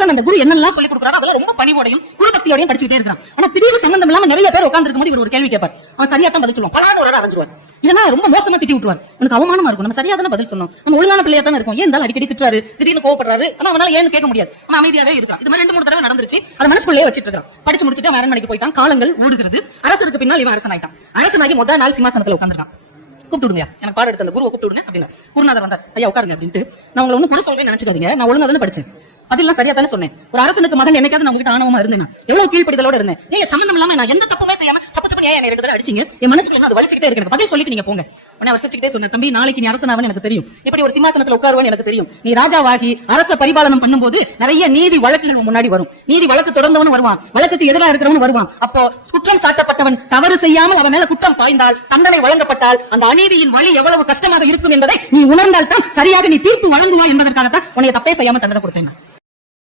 அரசன் அந்த குரு என்னெல்லாம் சொல்லி கொடுக்குறாரோ அதெல்லாம் ரொம்ப பணிவோடையும் குருபக்தியோடையும் படிச்சுட்டே இருக்கான். ஆனா திடீர்னு சம்பந்தம் இல்லாம நிறைய பேர் உட்கார்ந்து இருக்கும்போது இவர் ஒரு கேள்வி கேட்பார். அவன் சரியா தான் பதில் சொல்லுவான், பலான ஒரு அரைஞ்சுவார். இல்லன்னா ரொம்ப மோசமா திட்டி விட்டுருவார். எனக்கு அவமானமா இருக்கும். நம்ம சரியா தானே பதில் சொன்னோம், நம்ம ஒழுங்கான பிள்ளையா தானே இருக்கும், ஏன் இருந்தாலும் அடிக்கடி திட்டுறாரு, திடீர்னு கோவப்படுறாரு. ஆனா அவனால ஏன்னு கேட்க முடியாது. அவன் அமைதியாவே இருக்கான். இது மாதிரி 2-3 தடவை நடந்துருச்சு. அதை மனசுக்குள்ளே வச்சிட்டு இருக்கான். படிச்சு முடிச்சுட்டு அரண்மனைக்கு போயிட்டான். காலங்கள் ஓடுகிறது. அரசருக்கு பின்னால் இவன் அரசன் ஆயிட்டான். அரசனாகி முதல் நாள் சிம்மாசனத்துல உட்கார்ந்துருக்கான். கூப்பிட்டுடுங்க, எனக்கு பாடம் எடுத்த அந்த குருவை கூப்பிட்டுடுங்க அப்படின்னு குருநாதர் வந்தார். ஐயா உட்காருங்க அப்படின்ட்டு. நான் உங்களை ஒன்னும் குறை சொல்றேன்னு நினைச்சுக்காதீங்க, நான் ஒழுங்கா தானே படிச்சேன், அதெல்லாம் சரியா தானே சொன்னேன். ஒரு அரசனுக்கு மகன் என்னைக்காவது நான் உங்ககிட்ட ஆணவமா இருந்தேன், எவ்வளவு கீழ்ப்படிதலோட இருந்தேன். நீங்க சம்பந்தம் இல்லாம நான் எந்த தப்புமே செய்யாம சப்பச்சப்ப ஏன் 2 தடவை அடிச்சீங்க, என் மனசுக்குள்ள அது வலிச்சுக்கிட்டே இருக்கு, பதில் சொல்லிட்டு நீங்க போங்க. உடனே வசிச்சுக்கிட்டே சொன்னேன், தம்பி நாளைக்கு நீ அரசனாவன்னு எனக்கு தெரியும், இப்படி ஒரு சிம்மாசனத்துல உட்காருவேன்னு எனக்கு தெரியும். நீ ராஜாவாகி அரச பரிபாலனம் பண்ணும்போது நிறைய நீதி வழக்குகள் முன்னாடி வரும். நீதி வழக்கு தொடர்ந்தவன் வருவான், வழக்குக்கு எதிராக இருக்கிறவன் வருவான். அப்போ குற்றம் சாட்டப்பட்டவன் தவறு செய்யாமல் அவன் மேல குற்றம் பாய்ந்தால், தண்டனை வழங்கப்பட்டால் அந்த அநீதியின் வழி எவ்வளவு கஷ்டமாக இருக்கும் என்பதை நீ உணர்ந்தால் தான் சரியாக நீ தீர்ப்பு வழங்குவாய் என்பதற்காகத்தான் உன்னை தப்பே செய்யாம தண்டனை கொடுத்தேன்.